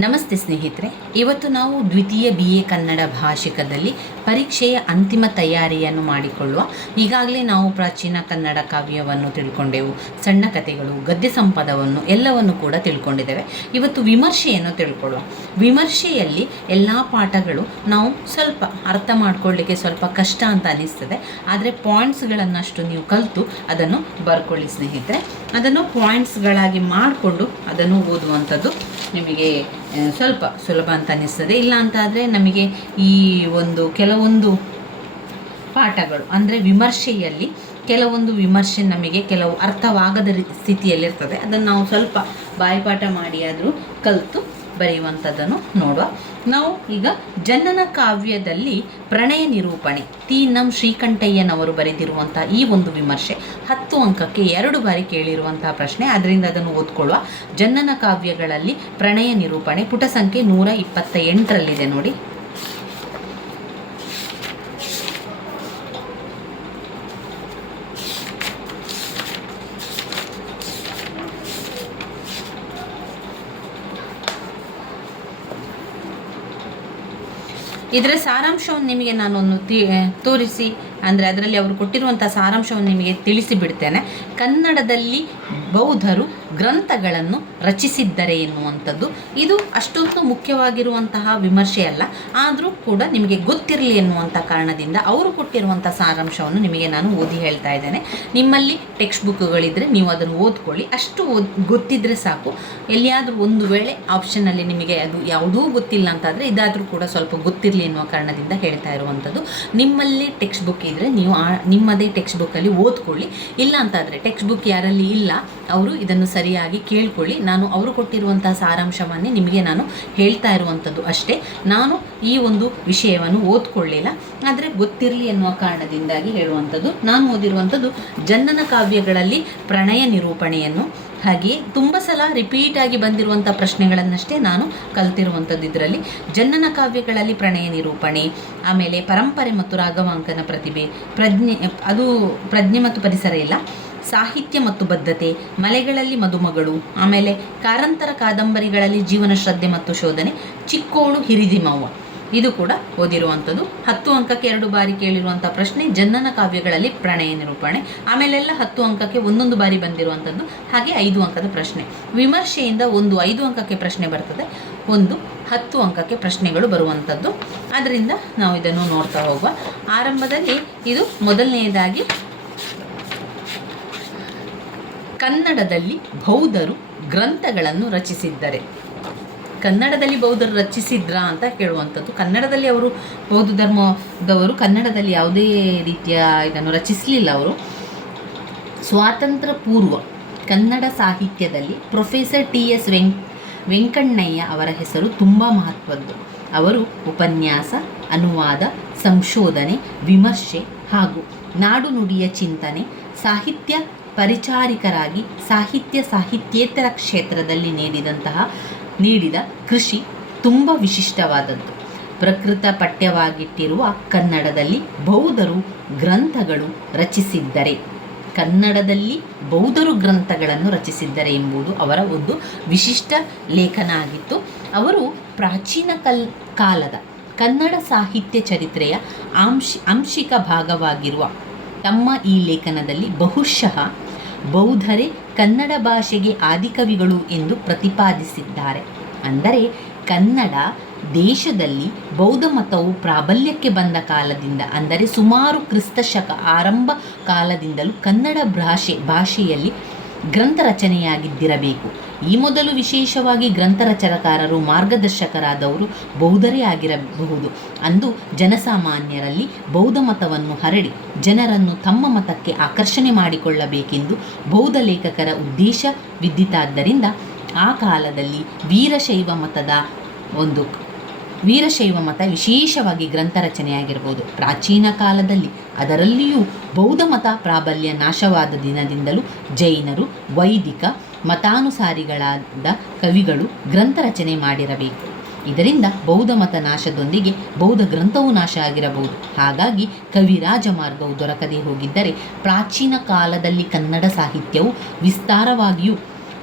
ನಮಸ್ತೆ ಸ್ನೇಹಿತರೆ, ಇವತ್ತು ನಾವು ದ್ವಿತೀಯ BA ಕನ್ನಡ ಭಾಷಿಕದಲ್ಲಿ ಪರೀಕ್ಷೆಯ ಅಂತಿಮ ತಯಾರಿಯನ್ನು ಮಾಡಿಕೊಳ್ಳುವ. ಈಗಾಗಲೇ ನಾವು ಪ್ರಾಚೀನ ಕನ್ನಡ ಕಾವ್ಯವನ್ನು ತಿಳ್ಕೊಂಡೆವು, ಸಣ್ಣ ಕಥೆಗಳು, ಗದ್ಯ ಸಂಪದವನ್ನು ಎಲ್ಲವನ್ನು ಕೂಡ ತಿಳ್ಕೊಂಡಿದ್ದೇವೆ. ಇವತ್ತು ವಿಮರ್ಶೆಯನ್ನು ತಿಳ್ಕೊಳ್ಳುವ. ವಿಮರ್ಶೆಯಲ್ಲಿ ಎಲ್ಲ ಪಾಠಗಳು ನಾವು ಸ್ವಲ್ಪ ಅರ್ಥ ಮಾಡ್ಕೊಳ್ಳಿಕ್ಕೆ ಸ್ವಲ್ಪ ಕಷ್ಟ ಅಂತ ಅನಿಸ್ತದೆ. ಆದರೆ ಪಾಯಿಂಟ್ಸ್ಗಳನ್ನಷ್ಟು ನೀವು ಕಲಿತು ಅದನ್ನು ಬರ್ಕೊಳ್ಳಿ ಸ್ನೇಹಿತರೆ. ಅದನ್ನು ಪಾಯಿಂಟ್ಸ್ಗಳಾಗಿ ಮಾಡಿಕೊಂಡು ಅದನ್ನು ಓದುವಂಥದ್ದು ನಿಮಗೆ ಸ್ವಲ್ಪ ಸುಲಭ ಅಂತ ಅನ್ನಿಸ್ತದೆ. ಇಲ್ಲ ಅಂತಾದರೆ ನಮಗೆ ಈ ಕೆಲವೊಂದು ಪಾಠಗಳು ಅಂದರೆ ವಿಮರ್ಶೆಯಲ್ಲಿ ಕೆಲವೊಂದು ವಿಮರ್ಶೆ ನಮಗೆ ಕೆಲವು ಅರ್ಥವಾಗದ ಸ್ಥಿತಿಯಲ್ಲಿರ್ತದೆ. ಅದನ್ನು ನಾವು ಸ್ವಲ್ಪ ಬಾಯಿಪಾಠ ಮಾಡಿ ಆದರೂ ಕಲಿತು ಬರೆಯುವಂಥದ್ದನ್ನು ನೋಡುವ. ನಾವು ಈಗ ಜನನ ಕಾವ್ಯದಲ್ಲಿ ಪ್ರಣಯ ನಿರೂಪಣೆ ತಿ.ನಂ. ಶ್ರೀಕಂಠಯ್ಯನವರು ಬರೆದಿರುವಂಥ ಈ ಒಂದು ವಿಮರ್ಶೆ 10 ಅಂಕಕ್ಕೆ 2 ಬಾರಿ ಕೇಳಿರುವಂತಹ ಪ್ರಶ್ನೆ. ಅದರಿಂದ ಅದನ್ನು ಓದ್ಕೊಳ್ಳುವ. ಜನನ ಕಾವ್ಯಗಳಲ್ಲಿ ಪ್ರಣಯ ನಿರೂಪಣೆ ಪುಟ ಸಂಖ್ಯೆ 128ರಲ್ಲಿದೆ ನೋಡಿ. ಇದರ ಸಾರಾಂಶವನ್ನು ನಿಮಗೆ ನಾನೊಂದು ತೋರಿಸಿ, ಅಂದರೆ ಅದರಲ್ಲಿ ಅವರು ಕೊಟ್ಟಿರುವಂಥ ಸಾರಾಂಶವನ್ನು ನಿಮಗೆ ತಿಳಿಸಿ ಬಿಡ್ತೇನೆ. ಕನ್ನಡದಲ್ಲಿ ಬೌದ್ಧರು ಗ್ರಂಥಗಳನ್ನು ರಚಿಸಿದ್ದರೆ ಎನ್ನುವಂಥದ್ದು ಇದು ಅಷ್ಟೊಂದು ಮುಖ್ಯವಾಗಿರುವಂತಹ ವಿಮರ್ಶೆ ಅಲ್ಲ. ಆದರೂ ಕೂಡ ನಿಮಗೆ ಗೊತ್ತಿರಲಿ ಎನ್ನುವಂಥ ಕಾರಣದಿಂದ ಅವರು ಕೊಟ್ಟಿರುವಂಥ ಸಾರಾಂಶವನ್ನು ನಿಮಗೆ ನಾನು ಓದಿ ಹೇಳ್ತಾ ಇದ್ದೇನೆ. ನಿಮ್ಮಲ್ಲಿ ಟೆಕ್ಸ್ಟ್ ಬುಕ್ಗಳಿದ್ದರೆ ನೀವು ಅದನ್ನು ಓದ್ಕೊಳ್ಳಿ. ಅಷ್ಟು ಗೊತ್ತಿದ್ದರೆ ಸಾಕು. ಎಲ್ಲಿಯಾದರೂ ಒಂದು ವೇಳೆ ಆಪ್ಷನಲ್ಲಿ ನಿಮಗೆ ಅದು ಯಾವುದೂ ಗೊತ್ತಿಲ್ಲ ಅಂತಾದರೆ ಇದಾದರೂ ಕೂಡ ಸ್ವಲ್ಪ ಗೊತ್ತಿರಲಿ ಎನ್ನುವ ಕಾರಣದಿಂದ ಹೇಳ್ತಾ ಇರುವಂಥದ್ದು. ನಿಮ್ಮಲ್ಲಿ ಟೆಕ್ಸ್ಟ್ ಬುಕ್ ಇದ್ದರೆ ನೀವು ನಿಮ್ಮದೇ ಟೆಕ್ಸ್ಟ್ ಬುಕ್ಕಲ್ಲಿ ಓದ್ಕೊಳ್ಳಿ. ಇಲ್ಲ ಅಂತಾದರೆ ಟೆಕ್ಸ್ಟ್ ಬುಕ್ ಯಾರಲ್ಲಿ ಇಲ್ಲ ಅವರು ಇದನ್ನು ಸರಿಯಾಗಿ ಕೇಳ್ಕೊಳ್ಳಿ. ನಾನು ಅವರು ಕೊಟ್ಟಿರುವಂತಹ ಸಾರಾಂಶವನ್ನೇ ನಿಮಗೆ ನಾನು ಹೇಳ್ತಾ ಇರುವಂಥದ್ದು ಅಷ್ಟೇ. ನಾನು ಈ ಒಂದು ವಿಷಯವನ್ನು ಓದ್ಕೊಳ್ಳಿಲ್ಲ, ಆದರೆ ಗೊತ್ತಿರಲಿ ಎನ್ನುವ ಕಾರಣದಿಂದಾಗಿ ಹೇಳುವಂಥದ್ದು. ನಾನು ಓದಿರುವಂಥದ್ದು ಜನನ ಕಾವ್ಯಗಳಲ್ಲಿ ಪ್ರಣಯ ನಿರೂಪಣೆಯನ್ನು, ಹಾಗೆಯೇ ತುಂಬ ಸಲ ರಿಪೀಟ್ ಆಗಿ ಬಂದಿರುವಂಥ ಪ್ರಶ್ನೆಗಳನ್ನಷ್ಟೇ ನಾನು ಕಲಿತಿರುವಂಥದ್ದು. ಇದರಲ್ಲಿ ಜನನ ಕಾವ್ಯಗಳಲ್ಲಿ ಪ್ರಣಯ ನಿರೂಪಣೆ, ಆಮೇಲೆ ಪರಂಪರೆ ಮತ್ತು ರಾಗವಾಂಕನ ಪ್ರತಿಭೆ, ಪ್ರಜ್ಞೆ ಮತ್ತು ಪರಿಸರ ಇಲ್ಲ, ಸಾಹಿತ್ಯ ಮತ್ತು ಬದ್ಧತೆ, ಮಲೆಗಳಲ್ಲಿ ಮದುಮಗಳು, ಆಮೇಲೆ ಕಾರಂತರ ಕಾದಂಬರಿಗಳಲ್ಲಿ ಜೀವನ ಶ್ರದ್ಧೆ ಮತ್ತು ಶೋಧನೆ, ಚಿಕ್ಕೋಳು ಹಿರಿದಿಮವ್ವ ಇದು ಕೂಡ ಓದಿರುವಂಥದ್ದು. 10 ಅಂಕಕ್ಕೆ 2 ಬಾರಿ ಕೇಳಿರುವಂಥ ಪ್ರಶ್ನೆ ಜನನ ಕಾವ್ಯಗಳಲ್ಲಿ ಪ್ರಣಯ ನಿರೂಪಣೆ. ಆಮೇಲೆಲ್ಲ 10 ಅಂಕಕ್ಕೆ 1 ಬಾರಿ ಬಂದಿರುವಂಥದ್ದು. ಹಾಗೆ 5 ಅಂಕದ ಪ್ರಶ್ನೆ. ವಿಮರ್ಶೆಯಿಂದ 5 ಅಂಕಕ್ಕೆ ಪ್ರಶ್ನೆ ಬರ್ತದೆ, 10 ಅಂಕಕ್ಕೆ ಪ್ರಶ್ನೆಗಳು ಬರುವಂಥದ್ದು. ಆದ್ದರಿಂದ ನಾವು ಇದನ್ನು ನೋಡ್ತಾ ಹೋಗುವ. ಆರಂಭದಲ್ಲಿ ಇದು ಮೊದಲನೆಯದಾಗಿ ಕನ್ನಡದಲ್ಲಿ ಬೌದ್ಧರು ಗ್ರಂಥಗಳನ್ನು ರಚಿಸಿದ್ದರೆ. ಕನ್ನಡದಲ್ಲಿ ಬೌದ್ಧರು ರಚಿಸಿದ್ರಾ ಅಂತ ಕೇಳುವಂಥದ್ದು. ಕನ್ನಡದಲ್ಲಿ ಅವರು ಬೌದ್ಧ ಧರ್ಮದವರು ಕನ್ನಡದಲ್ಲಿ ಯಾವುದೇ ರೀತಿಯ ಇದನ್ನು ರಚಿಸಲಿಲ್ಲ. ಅವರು ಸ್ವಾತಂತ್ರ್ಯ ಪೂರ್ವ ಕನ್ನಡ ಸಾಹಿತ್ಯದಲ್ಲಿ ಪ್ರೊಫೆಸರ್ ಟಿ.ಎಸ್. ವೆಂಕಣ್ಣಯ್ಯ ಅವರ ಹೆಸರು ತುಂಬ ಮಹತ್ವದ್ದು. ಅವರು ಉಪನ್ಯಾಸ, ಅನುವಾದ, ಸಂಶೋಧನೆ, ವಿಮರ್ಶೆ ಹಾಗೂ ನಾಡು ನುಡಿಯ ಚಿಂತನೆ, ಸಾಹಿತ್ಯ ಪರಿಚಾರಿಕರಾಗಿ ಸಾಹಿತ್ಯೇತರ ಕ್ಷೇತ್ರದಲ್ಲಿ ನೀಡಿದ ಕೃಷಿ ತುಂಬ ವಿಶಿಷ್ಟವಾದದ್ದು. ಪ್ರಕೃತ ಪಠ್ಯವಾಗಿಟ್ಟಿರುವ ಕನ್ನಡದಲ್ಲಿ ಬೌದ್ಧರು ಗ್ರಂಥಗಳು ರಚಿಸಿದ್ದರೆ, ಕನ್ನಡದಲ್ಲಿ ಬೌದ್ಧರು ಗ್ರಂಥಗಳನ್ನು ರಚಿಸಿದ್ದರೆ ಎಂಬುದು ಅವರ ಒಂದು ವಿಶಿಷ್ಟ ಲೇಖನ ಆಗಿತ್ತು. ಅವರು ಪ್ರಾಚೀನ ಕಾಲದ ಕನ್ನಡ ಸಾಹಿತ್ಯ ಚರಿತ್ರೆಯ ಆಂಶಿಕ ಭಾಗವಾಗಿರುವ ತಮ್ಮ ಈ ಲೇಖನದಲ್ಲಿ ಬಹುಶಃ ಬೌದ್ಧರೇ ಕನ್ನಡ ಭಾಷೆಗೆ ಆದಿಕವಿಗಳು ಎಂದು ಪ್ರತಿಪಾದಿಸಿದ್ದಾರೆ. ಅಂದರೆ ಕನ್ನಡ ದೇಶದಲ್ಲಿ ಬೌದ್ಧ ಮತವು ಪ್ರಾಬಲ್ಯಕ್ಕೆ ಬಂದ ಕಾಲದಿಂದ, ಅಂದರೆ ಸುಮಾರು ಕ್ರಿಸ್ತಶಕ ಆರಂಭ ಕಾಲದಿಂದಲೂ ಕನ್ನಡ ಭಾಷೆಯಲ್ಲಿ ಗ್ರಂಥ ರಚನೆಯಾಗಿದ್ದಿರಬೇಕು. ಈ ಮೊದಲು ವಿಶೇಷವಾಗಿ ಗ್ರಂಥರಚನಕಾರರು ಮಾರ್ಗದರ್ಶಕರಾದವರು ಬೌದ್ಧರೇ ಆಗಿರಬಹುದು. ಅಂದು ಜನಸಾಮಾನ್ಯರಲ್ಲಿ ಬೌದ್ಧ ಮತವನ್ನು ಹರಡಿ ಜನರನ್ನು ತಮ್ಮ ಮತಕ್ಕೆ ಆಕರ್ಷಣೆ ಮಾಡಿಕೊಳ್ಳಬೇಕೆಂದು ಬೌದ್ಧ ಲೇಖಕರ ಉದ್ದೇಶವಿದ್ದಿತಾದ್ದರಿಂದ ಆ ಕಾಲದಲ್ಲಿ ವೀರಶೈವ ಮತ ವಿಶೇಷವಾಗಿ ಗ್ರಂಥ ರಚನೆಯಾಗಿರ್ಬೋದು. ಪ್ರಾಚೀನ ಕಾಲದಲ್ಲಿ ಅದರಲ್ಲಿಯೂ ಬೌದ್ಧ ಮತ ಪ್ರಾಬಲ್ಯ ನಾಶವಾದ ದಿನದಿಂದಲೂ ಜೈನರು, ವೈದಿಕ ಮತಾನುಸಾರಿಗಳಾದ ಕವಿಗಳು ಗ್ರಂಥ ರಚನೆ ಮಾಡಿರಬೇಕು. ಇದರಿಂದ ಬೌದ್ಧ ಮತ ನಾಶದೊಂದಿಗೆ ಬೌದ್ಧ ಗ್ರಂಥವೂ ನಾಶ ಆಗಿರಬಹುದು. ಹಾಗಾಗಿ ಕವಿ ರಾಜಮಾರ್ಗವು ದೊರಕದೇ ಹೋಗಿದ್ದರೆ ಪ್ರಾಚೀನ ಕಾಲದಲ್ಲಿ ಕನ್ನಡ ಸಾಹಿತ್ಯವು ವಿಸ್ತಾರವಾಗಿಯೂ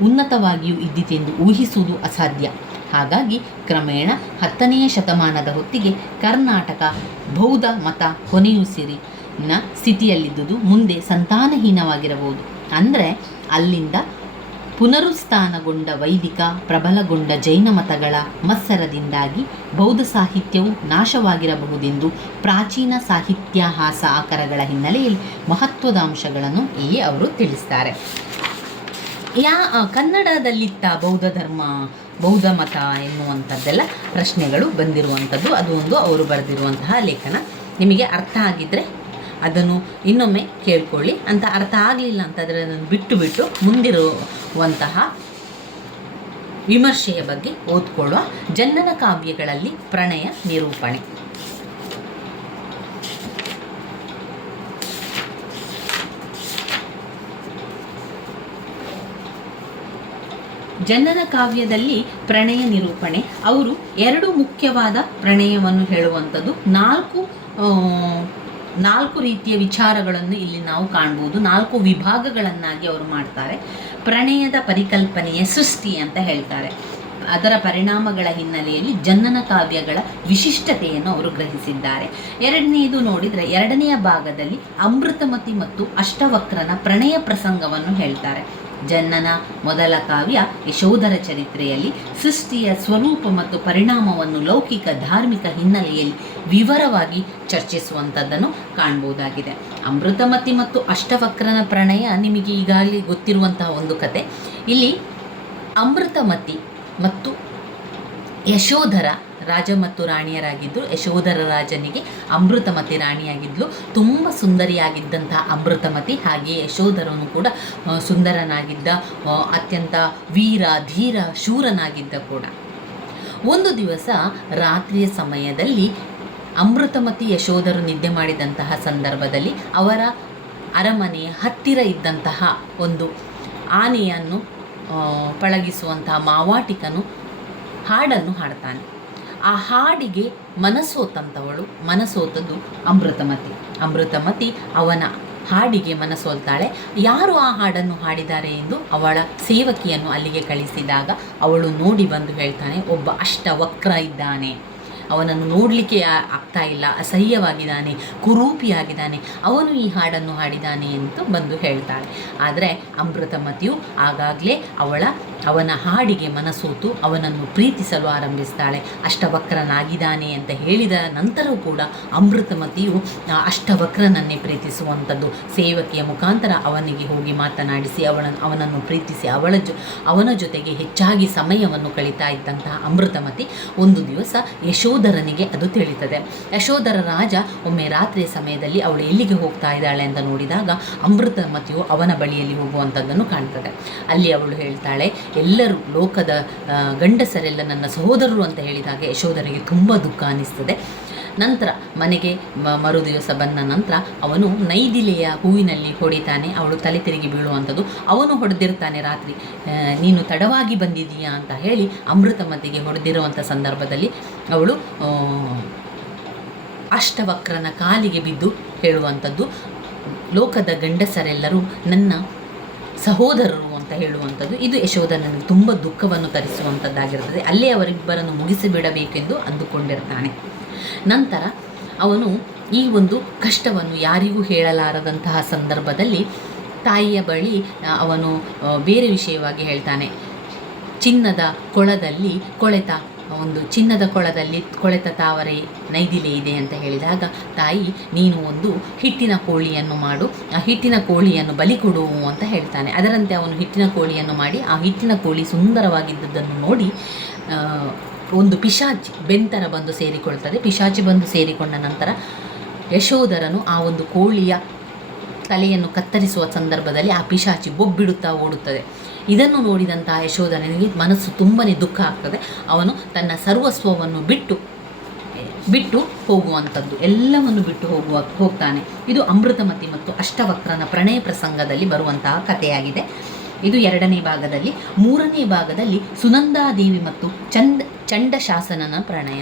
ಉನ್ನತವಾಗಿಯೂ ಇದ್ದಿತೆಂದು ಊಹಿಸುವುದು ಅಸಾಧ್ಯ. ಹಾಗಾಗಿ ಕ್ರಮೇಣ 10ನೇ ಶತಮಾನದ ಹೊತ್ತಿಗೆ ಕರ್ನಾಟಕ ಬೌದ್ಧ ಮತ ಕೊನೆಯುಸಿರಿನ ಸ್ಥಿತಿಯಲ್ಲಿದ್ದುದು ಮುಂದೆ ಸಂತಾನಹೀನವಾಗಿರಬಹುದು. ಅಂದರೆ ಅಲ್ಲಿಂದ ಪುನರುತ್ಥಾನಗೊಂಡ ವೈದಿಕ ಪ್ರಬಲಗೊಂಡ ಜೈನ ಮತಗಳ ಮತ್ಸರದಿಂದಾಗಿ ಬೌದ್ಧ ಸಾಹಿತ್ಯವು ನಾಶವಾಗಿರಬಹುದೆಂದು ಪ್ರಾಚೀನ ಸಾಹಿತ್ಯಹಾಸ ಆಕರಗಳ ಹಿನ್ನೆಲೆಯಲ್ಲಿ ಮಹತ್ವದ ಅಂಶಗಳನ್ನು ಇಲ್ಲಿ ಅವರು ತಿಳಿಸ್ತಾರೆ. ಕನ್ನಡದಲ್ಲಿತ್ತ ಬೌದ್ಧ ಧರ್ಮ, ಬೌದ್ಧ ಮತ ಎನ್ನುವಂಥದ್ದೆಲ್ಲ ಪ್ರಶ್ನೆಗಳು ಬಂದಿರುವಂಥದ್ದು. ಅದು ಒಂದು ಅವರು ಬರೆದಿರುವಂತಹ ಲೇಖನ. ನಿಮಗೆ ಅರ್ಥ ಆಗಿದ್ದರೆ ಅದನ್ನು ಇನ್ನೊಮ್ಮೆ ಕೇಳ್ಕೊಳ್ಳಿ. ಅಂತ ಅರ್ಥ ಆಗಲಿಲ್ಲ ಅಂತಂದರೆ ಅದನ್ನು ಬಿಟ್ಟು ಮುಂದಿರುವಂತಹ ವಿಮರ್ಶೆಯ ಬಗ್ಗೆ ಓದ್ಕೊಳ್ಳುವ. ಜನ್ನನ ಕಾವ್ಯಗಳಲ್ಲಿ ಪ್ರಣಯ ನಿರೂಪಣೆ. ಜನ್ನನ ಕಾವ್ಯದಲ್ಲಿ ಪ್ರಣಯ ನಿರೂಪಣೆ. ಅವರು 2 ಮುಖ್ಯವಾದ ಪ್ರಣಯವನ್ನು ಹೇಳುವಂಥದ್ದು. 4 ರೀತಿಯ ವಿಚಾರಗಳನ್ನು ಇಲ್ಲಿ ನಾವು ಕಾಣ್ಬೋದು. 4 ವಿಭಾಗಗಳನ್ನಾಗಿ ಅವರು ಮಾಡ್ತಾರೆ. ಪ್ರಣಯದ ಪರಿಕಲ್ಪನೆಯ ಸೃಷ್ಟಿ ಅಂತ ಹೇಳ್ತಾರೆ. ಅದರ ಪರಿಣಾಮಗಳ ಹಿನ್ನೆಲೆಯಲ್ಲಿ ಜನ್ನನ ಕಾವ್ಯಗಳ ವಿಶಿಷ್ಟತೆಯನ್ನು ಅವರು ಗ್ರಹಿಸಿದ್ದಾರೆ. ಎರಡನೆಯದು ನೋಡಿದರೆ 2ನೆಯ ಭಾಗದಲ್ಲಿ ಅಮೃತಮತಿ ಮತ್ತು ಅಷ್ಟವಕ್ರನ ಪ್ರಣಯ ಪ್ರಸಂಗವನ್ನು ಹೇಳ್ತಾರೆ. ಜನ್ನನ ಮೊದಲ ಕಾವ್ಯ ಯಶೋಧರ ಚರಿತ್ರೆಯಲ್ಲಿ ಸೃಷ್ಟಿಯ ಸ್ವರೂಪ ಮತ್ತು ಪರಿಣಾಮವನ್ನು ಲೌಕಿಕ ಧಾರ್ಮಿಕ ಹಿನ್ನೆಲೆಯಲ್ಲಿ ವಿವರವಾಗಿ ಚರ್ಚಿಸುವಂಥದ್ದನ್ನು ಕಾಣ್ಬೋದಾಗಿದೆ. ಅಮೃತಮತಿ ಮತ್ತು ಅಷ್ಟವಕ್ರನ ಪ್ರಣಯ ನಿಮಗೆ ಈಗಾಗಲೇ ಗೊತ್ತಿರುವಂತಹ ಒಂದು ಕತೆ. ಇಲ್ಲಿ ಅಮೃತಮತಿ ಮತ್ತು ಯಶೋಧರ ರಾಜ ಮತ್ತು ರಾಣಿಯರಾಗಿದ್ದರು. ಯಶೋಧರ ರಾಜನಿಗೆ ಅಮೃತಮತಿ ರಾಣಿಯಾಗಿದ್ಲು. ತುಂಬ ಸುಂದರಿಯಾಗಿದ್ದಂತಹ ಅಮೃತಮತಿ, ಹಾಗೆಯೇ ಯಶೋಧರನು ಕೂಡ ಸುಂದರನಾಗಿದ್ದ, ಅತ್ಯಂತ ವೀರ ಧೀರ ಶೂರನಾಗಿದ್ದ ಕೂಡ. ಒಂದು ದಿವಸ ರಾತ್ರಿಯ ಸಮಯದಲ್ಲಿ ಅಮೃತಮತಿ ಯಶೋಧರು ನಿದ್ದೆ ಮಾಡಿದಂತಹ ಸಂದರ್ಭದಲ್ಲಿ ಅವರ ಅರಮನೆಯ ಹತ್ತಿರ ಇದ್ದಂತಹ ಒಂದು ಆನೆಯನ್ನು ಪಳಗಿಸುವಂತಹ ಮಾವಾಟಿಕನು ಹಾಡನ್ನು ಹಾಡ್ತಾನೆ. ಆ ಹಾಡಿಗೆ ಮನಸೋತದ್ದು ಅಮೃತಮತಿ ಅವನ ಹಾಡಿಗೆ ಮನಸೋಲ್ತಾಳೆ. ಯಾರು ಆ ಹಾಡನ್ನು ಹಾಡಿದ್ದಾರೆ ಎಂದು ಅವಳ ಸೇವಕಿಯನ್ನು ಅಲ್ಲಿಗೆ ಕಳಿಸಿದಾಗ ಅವಳು ನೋಡಿ ಬಂದು ಹೇಳ್ತಾನೆ, ಒಬ್ಬ ಅಷ್ಟವಕ್ರ ಇದ್ದಾನೆ, ಅವನನ್ನು ನೋಡಲಿಕ್ಕೆ ಆಗ್ತಾ ಇಲ್ಲ, ಅಸಹ್ಯವಾಗಿದ್ದಾನೆ, ಕುರೂಪಿಯಾಗಿದ್ದಾನೆ, ಅವನು ಈ ಹಾಡನ್ನು ಹಾಡಿದ್ದಾನೆ ಎಂದು ಬಂದು ಹೇಳ್ತಾಳೆ. ಆದರೆ ಅಮೃತಮತಿಯು ಆಗಾಗಲೇ ಅವನ ಹಾಡಿಗೆ ಮನಸೋತು ಅವನನ್ನು ಪ್ರೀತಿಸಲು ಆರಂಭಿಸ್ತಾಳೆ. ಅಷ್ಟವಕ್ರನಾಗಿದ್ದಾನೆ ಅಂತ ಹೇಳಿದ ನಂತರವೂ ಕೂಡ ಅಮೃತಮತಿಯು ಅಷ್ಟವಕ್ರನನ್ನೇ ಪ್ರೀತಿಸುವಂಥದ್ದು. ಸೇವಕಿಯ ಮುಖಾಂತರ ಅವನಿಗೆ ಹೋಗಿ ಮಾತನಾಡಿಸಿ ಅವನನ್ನು ಪ್ರೀತಿಸಿ ಅವನ ಜೊತೆಗೆ ಹೆಚ್ಚಾಗಿ ಸಮಯವನ್ನು ಕಳೀತಾ ಇದ್ದಂತಹ ಅಮೃತಮತಿ ಒಂದು ದಿವಸ ಯಶೋಧರನಿಗೆ ಅದು ತಿಳಿತದೆ. ಯಶೋಧರ ರಾಜ ಒಮ್ಮೆ ರಾತ್ರಿಯ ಸಮಯದಲ್ಲಿ ಅವಳು ಎಲ್ಲಿಗೆ ಹೋಗ್ತಾ ಇದ್ದಾಳೆ ಅಂತ ನೋಡಿದಾಗ ಅಮೃತಮತಿಯು ಅವನ ಬಳಿಯಲ್ಲಿ ಹೋಗುವಂಥದ್ದನ್ನು ಕಾಣ್ತದೆ. ಅಲ್ಲಿ ಅವಳು ಹೇಳ್ತಾಳೆ, ಎಲ್ಲರೂ ಲೋಕದ ಗಂಡಸರೆಲ್ಲ ನನ್ನ ಸಹೋದರರು ಅಂತ ಹೇಳಿದಾಗ ಯಶೋಧರಿಗೆ ತುಂಬ ದುಃಖ ಅನ್ನಿಸ್ತದೆ. ನಂತರ ಮನೆಗೆ ಮರು ದಿವಸ ಬಂದ ನಂತರ ಅವನು ನೈದಿಲೆಯ ಹೂವಿನಲ್ಲಿ ಹೊಡಿತಾನೆ. ಅವಳು ತಲೆ ತಿರುಗಿ ಬೀಳುವಂಥದ್ದು. ಅವನು ಹೊಡೆದಿರ್ತಾನೆ ರಾತ್ರಿ, ನೀನು ತಡವಾಗಿ ಬಂದಿದ್ದೀಯಾ ಅಂತ ಹೇಳಿ ಅಮೃತಮತಿಗೆ ಹೊಡೆದಿರುವಂಥ ಸಂದರ್ಭದಲ್ಲಿ ಅವಳು ಅಷ್ಟವಕ್ರನ ಕಾಲಿಗೆ ಬಿದ್ದು ಹೇಳುವಂಥದ್ದು, ಲೋಕದ ಗಂಡಸರೆಲ್ಲರೂ ನನ್ನ ಸಹೋದರರು ಅಂತ ಹೇಳುವಂಥದ್ದು. ಇದು ಯಶೋಧರನಿಗೆ ತುಂಬ ದುಃಖವನ್ನು ತರಿಸುವಂಥದ್ದಾಗಿರ್ತದೆ. ಅಲ್ಲೇ ಅವರಿಬ್ಬರನ್ನು ಮುಗಿಸಿಬಿಡಬೇಕೆಂದು ಅಂದುಕೊಂಡಿರ್ತಾನೆ. ನಂತರ ಅವನು ಈ ಒಂದು ಕಷ್ಟವನ್ನು ಯಾರಿಗೂ ಹೇಳಲಾರದಂತಹ ಸಂದರ್ಭದಲ್ಲಿ ತಾಯಿಯ ಬಳಿ ಅವನು ಬೇರೆ ವಿಷಯವಾಗಿ ಹೇಳ್ತಾನೆ. ಚಿನ್ನದ ಕೊಳೆತ ತಾವರೆ ನೈದಿಲೆ ಇದೆ ಅಂತ ಹೇಳಿದಾಗ ತಾಯಿ, ನೀನು ಒಂದು ಹಿಟ್ಟಿನ ಕೋಳಿಯನ್ನು ಮಾಡು, ಆ ಹಿಟ್ಟಿನ ಕೋಳಿಯನ್ನು ಬಲಿ ಕೊಡು ಅಂತ ಹೇಳ್ತಾನೆ. ಅದರಂತೆ ಅವನು ಹಿಟ್ಟಿನ ಕೋಳಿಯನ್ನು ಮಾಡಿ ಆ ಹಿಟ್ಟಿನ ಕೋಳಿ ಸುಂದರವಾಗಿದ್ದದ್ದನ್ನು ನೋಡಿ ಒಂದು ಪಿಶಾಚಿ ಬೆಂತರ ಬಂದು ಸೇರಿಕೊಳ್ತದೆ. ಪಿಶಾಚಿ ಬಂದು ಸೇರಿಕೊಂಡ ನಂತರ ಯಶೋಧರನು ಆ ಒಂದು ಕೋಳಿಯ ತಲೆಯನ್ನು ಕತ್ತರಿಸುವ ಸಂದರ್ಭದಲ್ಲಿ ಆ ಪಿಶಾಚಿ ಬೊಬ್ಬಿಡುತ್ತಾ ಓಡುತ್ತದೆ. ಇದನ್ನು ನೋಡಿದಂತಹ ಯಶೋಧರನಿಗೆ ಮನಸ್ಸು ತುಂಬನೇ ದುಃಖ ಆಗ್ತದೆ. ಅವನು ತನ್ನ ಸರ್ವಸ್ವವನ್ನು ಬಿಟ್ಟು ಹೋಗುವಂಥದ್ದು, ಎಲ್ಲವನ್ನು ಬಿಟ್ಟು ಹೋಗ್ತಾನೆ. ಇದು ಅಮೃತಮತಿ ಮತ್ತು ಅಷ್ಟವಕ್ರನ ಪ್ರಣಯ ಪ್ರಸಂಗದಲ್ಲಿ ಬರುವಂತಹ ಕಥೆಯಾಗಿದೆ. ಇದು 2ನೇ ಭಾಗದಲ್ಲಿ. 3ನೇ ಭಾಗದಲ್ಲಿ ಸುನಂದಾದೇವಿ ಮತ್ತು ಚಂಡಶಾಸನನ ಪ್ರಣಯ.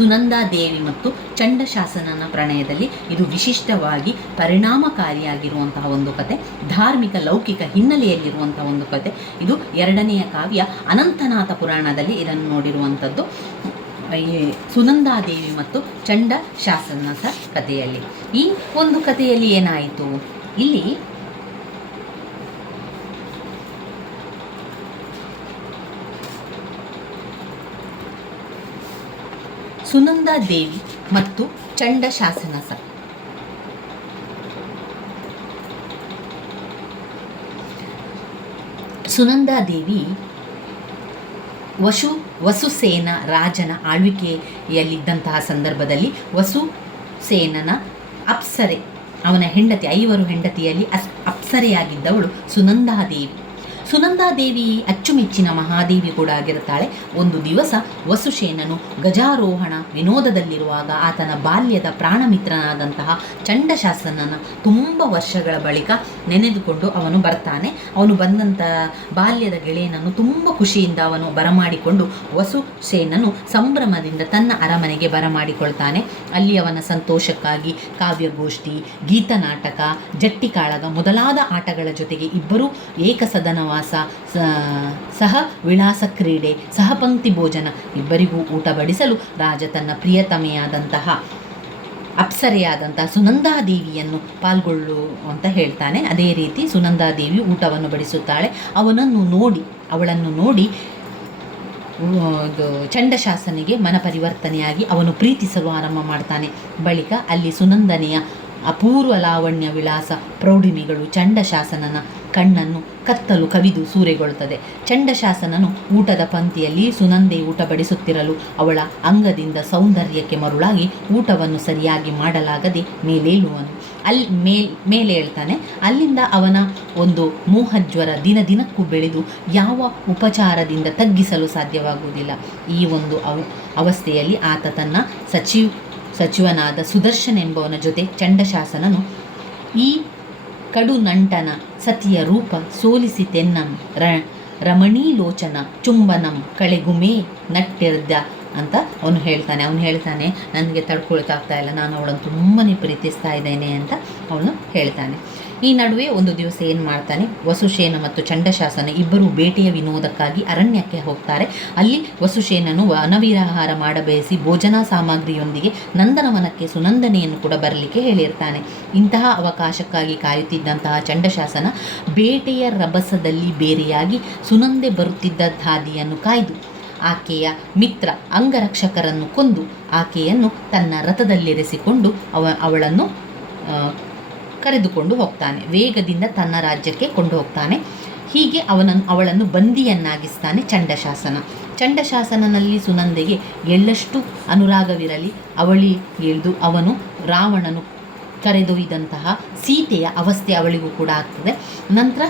ಸುನಂದಾದೇವಿ ಮತ್ತು ಚಂಡಶಾಸನನ ಪ್ರಣಯದಲ್ಲಿ ಇದು ವಿಶಿಷ್ಟವಾಗಿ ಪರಿಣಾಮಕಾರಿಯಾಗಿರುವಂತಹ ಒಂದು ಕತೆ, ಧಾರ್ಮಿಕ ಲೌಕಿಕ ಹಿನ್ನೆಲೆಯಲ್ಲಿರುವಂತಹ ಒಂದು ಕತೆ. ಇದು ಎರಡನೆಯ ಕಾವ್ಯ ಅನಂತನಾಥ ಪುರಾಣದಲ್ಲಿ ಇದನ್ನು ನೋಡಿರುವಂಥದ್ದು, ಸುನಂದಾದೇವಿ ಮತ್ತು ಚಂಡಶಾಸನದ ಕಥೆಯಲ್ಲಿ. ಈ ಒಂದು ಕಥೆಯಲ್ಲಿ ಏನಾಯಿತು, ಇಲ್ಲಿ ಸುನಂದಾದೇವಿ ಮತ್ತು ಚಂಡಶಾಸನ ಸುನಂದಾದೇವಿ ವಸುಸೇನ ರಾಜನ ಆಳ್ವಿಕೆಯಲ್ಲಿದ್ದಂತಹ ಸಂದರ್ಭದಲ್ಲಿ ವಸುಸೇನನ ಅಪ್ಸರೆ, ಅವನ ಹೆಂಡತಿ, 5 ಹೆಂಡತಿಯಲ್ಲಿ ಅಪ್ಸರೆಯಾಗಿದ್ದವಳು ಸುನಂದಾದೇವಿ. ಸುನಂದಾದೇವಿ ಅಚ್ಚುಮೆಚ್ಚಿನ ಮಹಾದೇವಿ ಕೂಡ ಆಗಿರುತ್ತಾಳೆ. ಒಂದು ದಿವಸ ವಸುಸೇನನು ಗಜಾರೋಹಣ ವಿನೋದದಲ್ಲಿರುವಾಗ ಆತನ ಬಾಲ್ಯದ ಪ್ರಾಣಮಿತ್ರನಾದಂತಹ ಚಂಡಶಾಸನನ ತುಂಬ ವರ್ಷಗಳ ಬಳಿಕ ನೆನೆದುಕೊಂಡು ಅವನು ಬರ್ತಾನೆ. ಅವನು ಬಂದಂಥ ಬಾಲ್ಯದ ಗೆಳೆಯನನ್ನು ತುಂಬ ಖುಷಿಯಿಂದ ಅವನು ಬರಮಾಡಿಕೊಂಡು ವಸುಸೇನನು ಸಂಭ್ರಮದಿಂದ ತನ್ನ ಅರಮನೆಗೆ ಬರಮಾಡಿಕೊಳ್ತಾನೆ. ಅಲ್ಲಿ ಅವನ ಸಂತೋಷಕ್ಕಾಗಿ ಕಾವ್ಯಗೋಷ್ಠಿ, ಗೀತನಾಟಕ, ಜಟ್ಟಿಕಾಳಗ ಮೊದಲಾದ ಆಟಗಳ ಜೊತೆಗೆ ಇಬ್ಬರೂ ಏಕಸದನವಾಸ, ಸಹ ವಿಳಾಸ ಕ್ರೀಡೆ, ಸಹಪಂಕ್ತಿ ಭೋಜನ, ಇಬ್ಬರಿಗೂ ಊಟ ಬಡಿಸಲು ರಾಜ ತನ್ನ ಪ್ರಿಯತಮೆಯಾದಂತಹ ಅಪ್ಸರೆಯಾದಂತಹ ಸುನಂದಾದೇವಿಯನ್ನು ಪಾಲ್ಗೊಳ್ಳು ಅಂತ ಹೇಳ್ತಾನೆ. ಅದೇ ರೀತಿ ಸುನಂದಾದೇವಿ ಊಟವನ್ನು ಬಡಿಸುತ್ತಾಳೆ. ಅವಳನ್ನು ನೋಡಿ ಚಂಡಶಾಸನಿಗೆ ಮನಪರಿವರ್ತನೆಯಾಗಿ ಅವನು ಪ್ರೀತಿಸಲು ಆರಂಭ ಮಾಡ್ತಾನೆ. ಬಳಿಕ ಅಲ್ಲಿ ಸುನಂದನೆಯ ಅಪೂರ್ವ ಲಾವಣ್ಯ, ವಿಳಾಸ, ಪ್ರೌಢಿಮೆಗಳು ಚಂಡಶಾಸನನ ಕಣ್ಣನ್ನು ಕತ್ತಲು ಕವಿದು ಸೂರೆಗೊಳ್ಳುತ್ತದೆ. ಚಂಡಶಾಸನನು ಊಟದ ಪಂಕ್ತಿಯಲ್ಲಿ ಸುನಂದೆ ಊಟ ಬಡಿಸುತ್ತಿರಲು ಅವಳ ಅಂಗದಿಂದ ಸೌಂದರ್ಯಕ್ಕೆ ಮರುಳಾಗಿ ಊಟವನ್ನು ಸರಿಯಾಗಿ ಮಾಡಲಾಗದೆ ಮೇಲೇಳುವನು. ಮೇಲೆ ಹೇಳ್ತಾನೆ. ಅಲ್ಲಿಂದ ಅವನ ಒಂದು ಮೋಹಜ್ವರ ದಿನಕ್ಕೂ ಬೆಳೆದು ಯಾವ ಉಪಚಾರದಿಂದ ತಗ್ಗಿಸಲು ಸಾಧ್ಯವಾಗುವುದಿಲ್ಲ. ಈ ಒಂದು ಅವಸ್ಥೆಯಲ್ಲಿ ಆತ ತನ್ನ ಸಚಿವನಾದ ಸುದರ್ಶನ ಎಂಬವನ ಜೊತೆ ಚಂಡಶಾಸನನು ಈ ಕಡು ನಂಟನ ಸತಿಯ ರೂಪ ಸೋಲಿಸಿತೆನ್ನಂ ರಮಣೀಲೋಚನ ಚುಂಬನಂ ಕಳೆಗುಮೇ ನಟ್ಟಿರ್ದ ಅಂತ ಅವನು ಹೇಳ್ತಾನೆ. ನನಗೆ ತಡ್ಕೊಳ್ಕಾಗ್ತಾ ಇಲ್ಲ, ನಾನು ಅವಳನ್ನು ತುಂಬಾ ಪ್ರೀತಿಸ್ತಾ ಇದ್ದೇನೆ ಅಂತ ಅವನು ಹೇಳ್ತಾನೆ. ಈ ನಡುವೆ ಒಂದು ದಿವಸ ಏನು ಮಾಡ್ತಾನೆ, ವಸುಸೇನ ಮತ್ತು ಚಂಡಶಾಸನ ಇಬ್ಬರು ಬೇಟೆಯ ವಿನೋದಕ್ಕಾಗಿ ಅರಣ್ಯಕ್ಕೆ ಹೋಗ್ತಾರೆ. ಅಲ್ಲಿ ವಸುಸೇನನು ವನವಿಹಾರ ಮಾಡಬಯಸಿ ಭೋಜನಾ ಸಾಮಗ್ರಿಯೊಂದಿಗೆ ನಂದನವನಕ್ಕೆ ಸುನಂದನೆಯನ್ನು ಕೂಡ ಬರಲಿಕ್ಕೆ ಹೇಳಿರ್ತಾನೆ. ಇಂತಹ ಅವಕಾಶಕ್ಕಾಗಿ ಕಾಯುತ್ತಿದ್ದಂತಹ ಚಂಡಶಾಸನ ಬೇಟೆಯ ರಭಸದಲ್ಲಿ ಬೇರೆಯಾಗಿ ಸುನಂದೆ ಬರುತ್ತಿದ್ದ ಹಾದಿಯನ್ನು ಕಾಯ್ದು ಆಕೆಯ ಮಿತ್ರ ಅಂಗರಕ್ಷಕರನ್ನು ಕೊಂದು ಆಕೆಯನ್ನು ತನ್ನ ರಥದಲ್ಲಿರಿಸಿಕೊಂಡು ಅವಳನ್ನು ಕರೆದುಕೊಂಡು ಹೋಗ್ತಾನೆ. ವೇಗದಿಂದ ತನ್ನ ರಾಜ್ಯಕ್ಕೆ ಕೊಂಡು ಹೋಗ್ತಾನೆ. ಹೀಗೆ ಅವಳನ್ನು ಬಂದಿಯನ್ನಾಗಿಸ್ತಾನೆ ಚಂಡಶಾಸನನಲ್ಲಿ ಸುನಂದೆಗೆ ಎಳ್ಳಷ್ಟು ಅನುರಾಗವಿರಲಿ ಅವಳಿ ಇಳಿದು ಅವನು ರಾವಣನು ಕರೆದೊಯ್ದಂತಹ ಸೀತೆಯ ಅವಸ್ಥೆ ಅವಳಿಗೂ ಕೂಡ ಆಗ್ತದೆ. ನಂತರ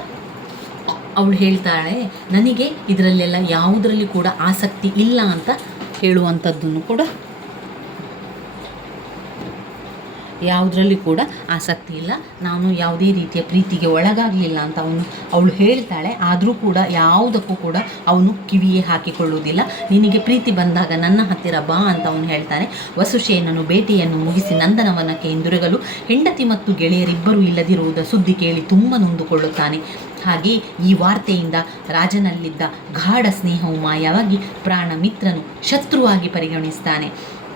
ಅವಳು ಹೇಳ್ತಾಳೆ, ನನಗೆ ಇದರಲ್ಲೆಲ್ಲ ಯಾವುದರಲ್ಲಿ ಕೂಡ ಆಸಕ್ತಿ ಇಲ್ಲ ಅಂತ ಹೇಳುವಂಥದ್ದನ್ನು ಕೂಡ, ಯಾವುದರಲ್ಲಿ ಕೂಡ ಆಸಕ್ತಿ ಇಲ್ಲ, ನಾನು ಯಾವುದೇ ರೀತಿಯ ಪ್ರೀತಿಗೆ ಒಳಗಾಗಲಿಲ್ಲ ಅಂತ ಅವಳು ಹೇಳ್ತಾಳೆ. ಆದರೂ ಕೂಡ ಯಾವುದಕ್ಕೂ ಕೂಡ ಅವನು ಕಿವಿಯೇ ಹಾಕಿಕೊಳ್ಳುವುದಿಲ್ಲ. ನಿನಗೆ ಪ್ರೀತಿ ಬಂದಾಗ ನನ್ನ ಹತ್ತಿರ ಬಾ ಅಂತ ಅವನು ಹೇಳ್ತಾನೆ. ವಸುಸೇನನು ಬೇಟೆಯನ್ನು ಮುಗಿಸಿ ನಂದನವನಕ್ಕೆ ಹಿಂದಿರುಗಲು ಹೆಂಡತಿ ಮತ್ತು ಗೆಳೆಯರಿಬ್ಬರೂ ಇಲ್ಲದಿರುವುದ ಸುದ್ದಿ ಕೇಳಿ ತುಂಬ ನೊಂದುಕೊಳ್ಳುತ್ತಾನೆ. ಹಾಗೆ ಈ ವಾರ್ತೆಯಿಂದ ರಾಜನಲ್ಲಿದ್ದ ಗಾಢ ಸ್ನೇಹವು ಮಾಯವಾಗಿ ಪ್ರಾಣ ಮಿತ್ರನು ಶತ್ರುವಾಗಿ ಪರಿಗಣಿಸ್ತಾನೆ.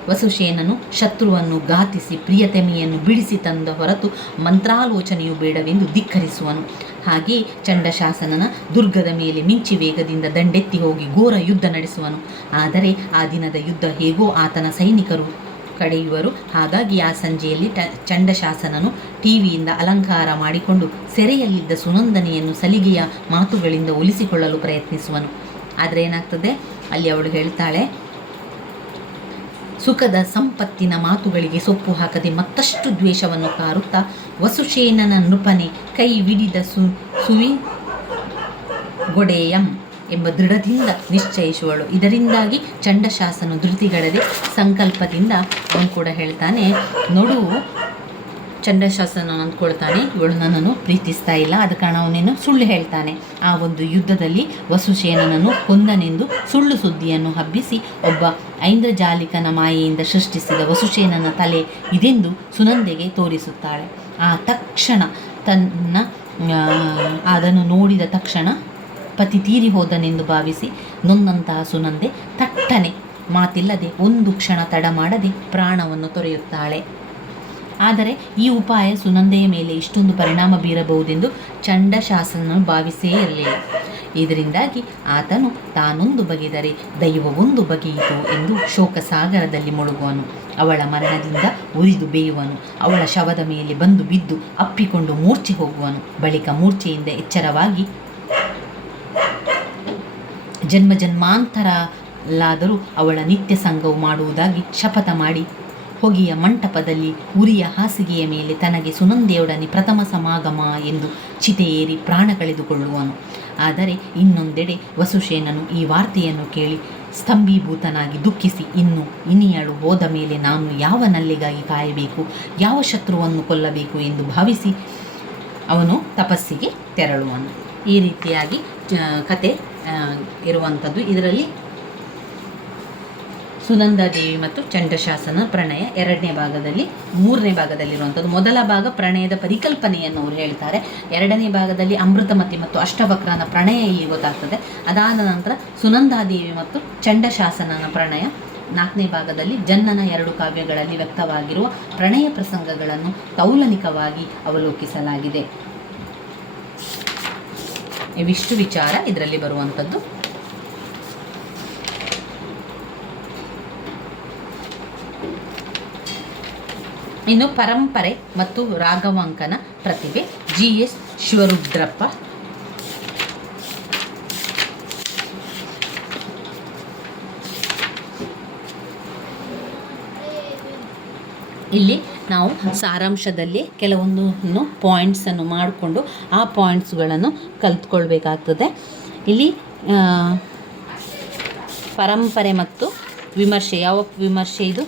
ವಸುಸೇನನು ಶತ್ರುವನ್ನು ಘಾತಿಸಿ ಪ್ರಿಯತಮೆಯನ್ನು ಬಿಡಿಸಿ ತಂದ ಹೊರತು ಮಂತ್ರಾಲೋಚನೆಯು ಬೇಡವೆಂದು ಧಿಕ್ಕರಿಸುವನು. ಹಾಗೆ ಚಂಡಶಾಸನನ ದುರ್ಗದ ಮೇಲೆ ಮಿಂಚಿ ವೇಗದಿಂದ ದಂಡೆತ್ತಿ ಹೋಗಿ ಘೋರ ಯುದ್ಧ ನಡೆಸುವನು. ಆದರೆ ಆ ದಿನದ ಯುದ್ಧ ಹೇಗೋ ಆತನ ಸೈನಿಕರು ಕಡೆಯುವರು. ಹಾಗಾಗಿ ಆ ಸಂಜೆಯಲ್ಲಿ ಚಂಡಶಾಸನನು ಟಿವಿಯಿಂದ ಅಲಂಕಾರ ಮಾಡಿಕೊಂಡು ಸೆರೆಯಲ್ಲಿದ್ದ ಸುನಂದನೆಯನ್ನು ಸಲಿಗೆಯ ಮಾತುಗಳಿಂದ ಒಲಿಸಿಕೊಳ್ಳಲು ಪ್ರಯತ್ನಿಸುವನು. ಆದರೆ ಏನಾಗ್ತದೆ, ಅಲ್ಲಿ ಅವಳು ಹೇಳ್ತಾಳೆ, ಸುಖದ ಸಂಪತ್ತಿನ ಮಾತುಗಳಿಗೆ ಸೊಪ್ಪು ಹಾಕದೆ ಮತ್ತಷ್ಟು ದ್ವೇಷವನ್ನು ಕಾರುತ್ತಾ ವಸುಸೇನನ ನೃಪನೆ ಕೈ ವಿಡಿದ ಸುವಿ ಗೊಡೆಯಂ ಎಂಬ ದೃಢದಿಂದ ನಿಶ್ಚಯಿಸುವಳು. ಇದರಿಂದಾಗಿ ಚಂಡಶಾಸನ ಧೃತಿಗಡದೆ ಸಂಕಲ್ಪದಿಂದ ಅವನು ಕೂಡ ಹೇಳ್ತಾನೆ, ನೋಡು, ಚಂಡಶಾಸನ ಅಂದ್ಕೊಳ್ತಾನೆ, ಇವಳು ನನ್ನನ್ನು ಪ್ರೀತಿಸ್ತಾ ಇಲ್ಲ, ಆದ ಕಾರಣ ಅವನೇನು ಸುಳ್ಳು ಹೇಳ್ತಾನೆ. ಆ ಒಂದು ಯುದ್ಧದಲ್ಲಿ ವಸುಸೇನನನ್ನು ಕೊಂದನೆಂದು ಸುಳ್ಳು ಸುದ್ದಿಯನ್ನು ಹಬ್ಬಿಸಿ ಒಬ್ಬ ಐಂದ್ರಜಾಲಿಕನ ಮಾಯೆಯಿಂದ ಸೃಷ್ಟಿಸಿದ ವಸುಸೇನನ ತಲೆ ಇದೆಂದು ಸುನಂದೆಗೆ ತೋರಿಸುತ್ತಾಳೆ. ಆ ತಕ್ಷಣ ಅದನ್ನು ನೋಡಿದ ತಕ್ಷಣ ಪತಿ ತೀರಿ ಹೋದನೆಂದು ಭಾವಿಸಿ ನೊಂದಂತಹ ಸುನಂದೆ ತಟ್ಟನೆ ಮಾತಿಲ್ಲದೆ ಒಂದು ಕ್ಷಣ ತಡ ಮಾಡದೆ ಪ್ರಾಣವನ್ನು ತೊರೆಯುತ್ತಾಳೆ. ಆದರೆ ಈ ಉಪಾಯ ಸುನಂದೆಯ ಮೇಲೆ ಇಷ್ಟೊಂದು ಪರಿಣಾಮ ಬೀರಬಹುದೆಂದು ಚಂಡಶಾಸನನು ಭಾವಿಸೇ ಇರಲಿಲ್ಲ. ಇದರಿಂದಾಗಿ ಆತನು ತಾನೊಂದು ಬಗೆದರೆ ದೈವವೊಂದು ಬಗೆಯಿತು ಎಂದು ಶೋಕಸಾಗರದಲ್ಲಿ ಮುಳುಗುವನು. ಅವಳ ಮರಣದಿಂದ ಉರಿದು ಬೇಯುವನು. ಅವಳ ಶವದ ಮೇಲೆ ಬಂದು ಬಿದ್ದು ಅಪ್ಪಿಕೊಂಡು ಮೂರ್ಛೆ ಹೋಗುವನು. ಬಳಿಕ ಮೂರ್ಛೆಯಿಂದ ಎಚ್ಚರವಾಗಿ ಜನ್ಮಾಂತರಲಾದರೂ ಅವಳ ನಿತ್ಯ ಸಂಘವು ಮಾಡುವುದಾಗಿ ಶಪಥ ಮಾಡಿ ಹೊಗೆಯ ಮಂಟಪದಲ್ಲಿ ಉರಿಯ ಹಾಸಿಗೆಯ ಮೇಲೆ ತನಗೆ ಸುನಂದೆಯೊಡನೆ ಪ್ರಥಮ ಸಮಾಗಮ ಎಂದು ಚಿತೆಯೇರಿ ಪ್ರಾಣ ಕಳೆದುಕೊಳ್ಳುವನು. ಆದರೆ ಇನ್ನೊಂದೆಡೆ ವಸುಸೇನನು ಈ ವಾರ್ತೆಯನ್ನು ಕೇಳಿ ಸ್ತಂಭೀಭೂತನಾಗಿ ದುಃಖಿಸಿ, ಇನ್ನು ಇನಿಯಳು ಹೋದ ಮೇಲೆ ನಾನು ಯಾವ ನಲ್ಲಿಗಾಗಿ ಕಾಯಬೇಕು, ಯಾವ ಶತ್ರುವನ್ನು ಕೊಲ್ಲಬೇಕು ಎಂದು ಭಾವಿಸಿ ಅವನು ತಪಸ್ಸಿಗೆ ತೆರಳುವನು. ಈ ರೀತಿಯಾಗಿ ಕತೆ ಇರುವಂಥದ್ದು. ಇದರಲ್ಲಿ ಸುನಂದಾದೇವಿ ಮತ್ತು ಚಂಡಶಾಸನ ಪ್ರಣಯ ಎರಡನೇ ಭಾಗದಲ್ಲಿ, ಮೂರನೇ ಭಾಗದಲ್ಲಿರುವಂಥದ್ದು. ಮೊದಲ ಭಾಗ ಪ್ರಣಯದ ಪರಿಕಲ್ಪನೆಯನ್ನು ಅವರು ಹೇಳ್ತಾರೆ. ಎರಡನೇ ಭಾಗದಲ್ಲಿ ಅಮೃತಮತಿ ಮತ್ತು ಅಷ್ಟವಕ್ರನ ಪ್ರಣಯ ಇಲ್ಲಿ ಗೊತ್ತಾಗ್ತದೆ. ಅದಾದ ನಂತರ ಸುನಂದಾದೇವಿ ಮತ್ತು ಚಂಡಶಾಸನನ ಪ್ರಣಯ ನಾಲ್ಕನೇ ಭಾಗದಲ್ಲಿ ಜನ್ನನ 2 ಕಾವ್ಯಗಳಲ್ಲಿ ವ್ಯಕ್ತವಾಗಿರುವ ಪ್ರಣಯ ಪ್ರಸಂಗಗಳನ್ನು ತೌಲನಿಕವಾಗಿ ಅವಲೋಕಿಸಲಾಗಿದೆ. ಇವಿಷ್ಟು ವಿಚಾರ ಇದರಲ್ಲಿ ಬರುವಂಥದ್ದು. ಇನ್ನು ಪರಂಪರೆ ಮತ್ತು ರಾಘವಾಂಕನ ಪ್ರತಿಭೆ GS ಶಿವರುದ್ರಪ್ಪ. ಇಲ್ಲಿ ನಾವು ಸಾರಾಂಶದಲ್ಲಿ ಕೆಲವೊಂದು ಪಾಯಿಂಟ್ಸನ್ನು ಮಾಡಿಕೊಂಡು ಆ ಪಾಯಿಂಟ್ಸ್ಗಳನ್ನು ಕಲ್ತ್ಕೊಳ್ಬೇಕಾಗ್ತದೆ. ಇಲ್ಲಿ ಪರಂಪರೆ ಮತ್ತು ವಿಮರ್ಶೆ, ಯಾವ ವಿಮರ್ಶೆ ಇದು?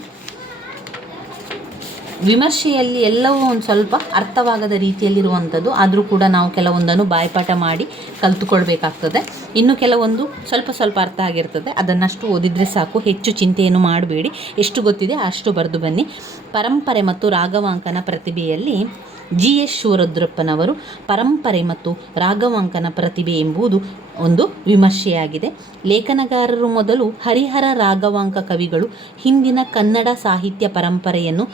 ವಿಮರ್ಶೆಯಲ್ಲಿ ಎಲ್ಲವೂ ಒಂದು ಸ್ವಲ್ಪ ಅರ್ಥವಾಗದ ರೀತಿಯಲ್ಲಿರುವಂಥದ್ದು, ಆದರೂ ಕೂಡ ನಾವು ಕೆಲವೊಂದನ್ನು ಬಾಯ್ಪಾಠ ಮಾಡಿ ಕಲ್ತುಕೊಳ್ಬೇಕಾಗ್ತದೆ. ಇನ್ನು ಕೆಲವೊಂದು ಸ್ವಲ್ಪ ಸ್ವಲ್ಪ ಅರ್ಥ ಆಗಿರ್ತದೆ, ಅದನ್ನಷ್ಟು ಓದಿದರೆ ಸಾಕು, ಹೆಚ್ಚು ಚಿಂತೆಯನ್ನು ಮಾಡಬೇಡಿ. ಎಷ್ಟು ಗೊತ್ತಿದೆ ಅಷ್ಟು ಬರೆದು ಬನ್ನಿ. ಪರಂಪರೆ ಮತ್ತು ರಾಘವಾಂಕನ ಪ್ರತಿಭೆಯಲ್ಲಿ GS ಶಿವರುದ್ರಪ್ಪನವರು ಪರಂಪರೆ ಮತ್ತು ರಾಘವಾಂಕನ ಪ್ರತಿಭೆ ಎಂಬುದು ಒಂದು ವಿಮರ್ಶೆಯಾಗಿದೆ. ಲೇಖನಗಾರರು ಮೊದಲು ಹರಿಹರ ರಾಘವಾಂಕ ಕವಿಗಳು ಹಿಂದಿನ ಕನ್ನಡ ಸಾಹಿತ್ಯ ಪರಂಪರೆಯನ್ನು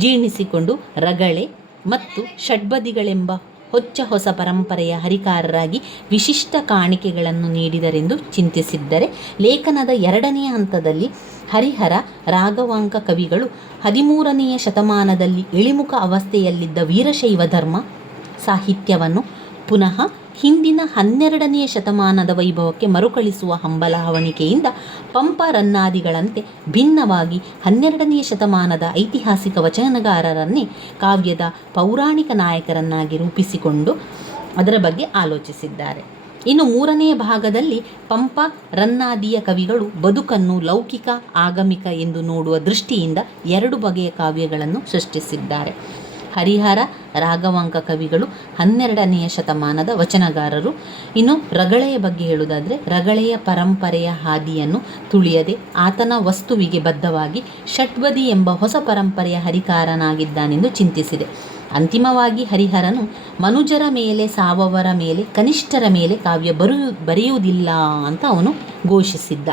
ಜೀರ್ಣಿಸಿಕೊಂಡು ರಗಳೆ ಮತ್ತು ಷಡ್ಬದಿಗಳೆಂಬ ಹೊಸ ಪರಂಪರೆಯ ಹರಿಕಾರರಾಗಿ ವಿಶಿಷ್ಟ ಕಾಣಿಕೆಗಳನ್ನು ನೀಡಿದರೆಂದು ಚಿಂತಿಸಿದ್ದರೆ, ಲೇಖನದ 2ನೇ ಹಂತದಲ್ಲಿ ಹರಿಹರ ರಾಘವಾಂಕ ಕವಿಗಳು 13ನೇ ಶತಮಾನದಲ್ಲಿ ಇಳಿಮುಖ ಅವಸ್ಥೆಯಲ್ಲಿದ್ದ ವೀರಶೈವ ಧರ್ಮ ಸಾಹಿತ್ಯವನ್ನು ಪುನಃ ಹಿಂದಿನ 12ನೇ ಶತಮಾನದ ವೈಭವಕ್ಕೆ ಮರುಕಳಿಸುವ ಹಂಬಲ ಹವಣಿಕೆಯಿಂದ ಪಂಪ ರನ್ನಾದಿಗಳಂತೆ ಭಿನ್ನವಾಗಿ 12ನೇ ಶತಮಾನದ ಐತಿಹಾಸಿಕ ವಚನಗಾರರನ್ನೇ ಕಾವ್ಯದ ಪೌರಾಣಿಕ ನಾಯಕರನ್ನಾಗಿ ರೂಪಿಸಿಕೊಂಡು ಅದರ ಬಗ್ಗೆ ಆಲೋಚಿಸಿದ್ದಾರೆ. ಇನ್ನು 3ನೇ ಭಾಗದಲ್ಲಿ ಪಂಪ ರನ್ನಾದಿಯ ಕವಿಗಳು ಬದುಕನ್ನು ಲೌಕಿಕ ಆಗಮಿಕ ಎಂದು ನೋಡುವ ದೃಷ್ಟಿಯಿಂದ 2 ಬಗೆಯ ಕಾವ್ಯಗಳನ್ನು ಸೃಷ್ಟಿಸಿದ್ದಾರೆ. ಹರಿಹರ ರಾಘವಾಂಕ ಕವಿಗಳು 12ನೇ ಶತಮಾನದ ವಚನಗಾರರು. ಇನ್ನು ರಗಳೆಯ ಬಗ್ಗೆ ಹೇಳುವುದಾದರೆ, ರಗಳೆಯ ಪರಂಪರೆಯ ಹಾದಿಯನ್ನು ತುಳಿಯದೆ ಆತನ ವಸ್ತುವಿಗೆ ಬದ್ಧವಾಗಿ ಷಟ್ಬದಿ ಎಂಬ ಹೊಸ ಪರಂಪರೆಯ ಹರಿಕಾರನಾಗಿದ್ದಾನೆಂದು ಚಿಂತಿಸಿದೆ. ಅಂತಿಮವಾಗಿ ಹರಿಹರನು ಮನುಜರ ಮೇಲೆ, ಸಾವವರ ಮೇಲೆ, ಕನಿಷ್ಠರ ಮೇಲೆ ಕಾವ್ಯ ಬರೆಯುವುದಿಲ್ಲ ಅಂತ ಅವನು ಘೋಷಿಸಿದ್ದ.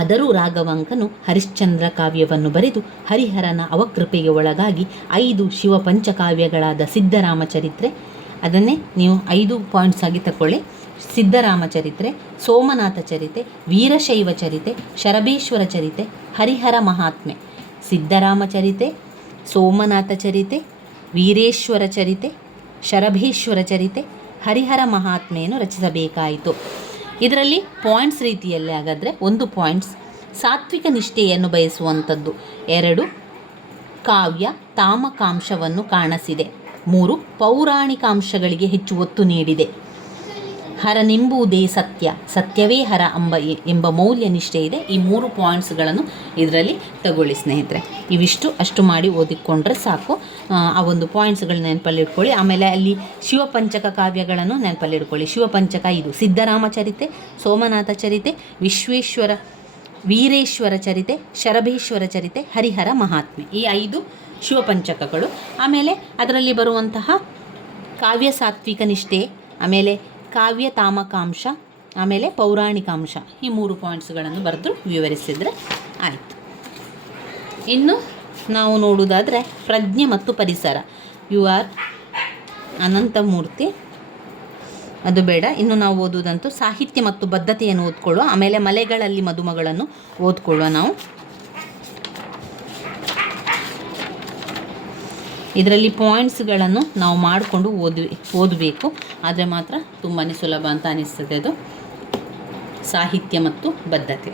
ಆದರೂ ರಾಘವಾಂಕನು ಹರಿಶ್ಚಂದ್ರ ಕಾವ್ಯವನ್ನು ಬರೆದು ಹರಿಹರನ ಅವಕೃಪೆಗೆ ಒಳಗಾಗಿ 5 ಶಿವಪಂಚಕಾವ್ಯಗಳಾದ ಸಿದ್ಧರಾಮಚರಿತ್ರೆ, ಅದನ್ನೇ ನೀವು 5 ಪಾಯಿಂಟ್ಸ್ ಆಗಿ ತಗೊಳ್ಳಿ. ಸಿದ್ಧರಾಮಚರಿತ್ರೆ, ಸೋಮನಾಥ ಚರಿತೆ, ವೀರಶೈವ ಚರಿತೆ, ಶರಬೇಶ್ವರ ಚರಿತೆ, ಹರಿಹರ ಮಹಾತ್ಮೆ. ಸಿದ್ಧರಾಮಚರಿತೆ, ಸೋಮನಾಥ ಚರಿತೆ, ವೀರೇಶ್ವರ ಚರಿತೆ, ಶರಭೇಶ್ವರ ಚರಿತೆ, ಹರಿಹರ ಮಹಾತ್ಮೆಯನ್ನು ರಚಿಸಬೇಕಾಯಿತು. ಇದರಲ್ಲಿ ಪಾಯಿಂಟ್ಸ್ ರೀತಿಯಲ್ಲಿ ಹಾಗಾದರೆ 1 ಪಾಯಿಂಟ್ಸ್ ಸಾತ್ವಿಕ ನಿಷ್ಠೆಯನ್ನು ಬಯಸುವಂಥದ್ದು. 2 ಕಾವ್ಯ ತಾಮಕಾಂಶವನ್ನು ಕಾಣಿಸಿದೆ. 3 ಪೌರಾಣಿಕ ಅಂಶಗಳಿಗೆ ಹೆಚ್ಚು ಒತ್ತು ನೀಡಿದೆ. ಹರನೆಂಬುದೇ ಸತ್ಯ, ಸತ್ಯವೇ ಹರ ಎಂಬ ಮೌಲ್ಯ ನಿಷ್ಠೆ ಇದೆ. ಈ 3 ಪಾಯಿಂಟ್ಸ್ಗಳನ್ನು ಇದರಲ್ಲಿ ತಗೊಳ್ಳಿ ಸ್ನೇಹಿತರೆ. ಅಷ್ಟು ಮಾಡಿ ಓದಿಕೊಂಡ್ರೆ ಸಾಕು. ಆ ಒಂದು ಪಾಯಿಂಟ್ಸ್ಗಳನ್ನ ನೆನಪಲ್ಲಿ ಇಟ್ಕೊಳ್ಳಿ. ಆಮೇಲೆ ಅಲ್ಲಿ ಶಿವಪಂಚಕ ಕಾವ್ಯಗಳನ್ನು ನೆನಪಲ್ಲಿ ಇಟ್ಕೊಳ್ಳಿ. ಶಿವಪಂಚಕ ಇದು ಸಿದ್ಧರಾಮ ಚರಿತೆ, ಸೋಮನಾಥ ಚರಿತೆ, ವೀರೇಶ್ವರ ಚರಿತೆ, ಶರಭೇಶ್ವರ ಚರಿತೆ, ಹರಿಹರ ಮಹಾತ್ಮೆ. ಈ 5 ಶಿವಪಂಚಕಗಳು. ಆಮೇಲೆ ಅದರಲ್ಲಿ ಬರುವಂತಹ ಕಾವ್ಯ ಸಾತ್ವಿಕ ನಿಷ್ಠೆ, ಆಮೇಲೆ ಕಾವ್ಯ ತಾಮಕಾಂಶ, ಆಮೇಲೆ ಪೌರಾಣಿಕಾಂಶ. ಈ 3 ಪಾಯಿಂಟ್ಸ್ಗಳನ್ನು ಬರೆದು ವಿವರಿಸಿದರೆ ಆಯಿತು. ಇನ್ನು ನಾವು ನೋಡುವುದಾದರೆ ಪ್ರಜ್ಞೆ ಮತ್ತು ಪರಿಸರ, UR ಅನಂತಮೂರ್ತಿ, ಅದು ಬೇಡ. ಇನ್ನು ನಾವು ಓದುವುದಂತೂ ಸಾಹಿತ್ಯ ಮತ್ತು ಬದ್ಧತೆಯನ್ನು ಓದ್ಕೊಳ್ಳುವ. ಆಮೇಲೆ ಮಲೆಗಳಲ್ಲಿ ಮದುಮಗಳನ್ನು ಓದ್ಕೊಳ್ಳುವ. ನಾವು ಇದರಲ್ಲಿ ಪಾಯಿಂಟ್ಸ್ಗಳನ್ನು ನಾವು ಮಾಡಿಕೊಂಡು ಓದಬೇಕು. ಆದರೆ ಮಾತ್ರ ತುಂಬಾ ಸುಲಭ ಅಂತ ಅನಿಸ್ತದೆ ಅದು ಸಾಹಿತ್ಯ ಮತ್ತು ಬದ್ಧತೆ.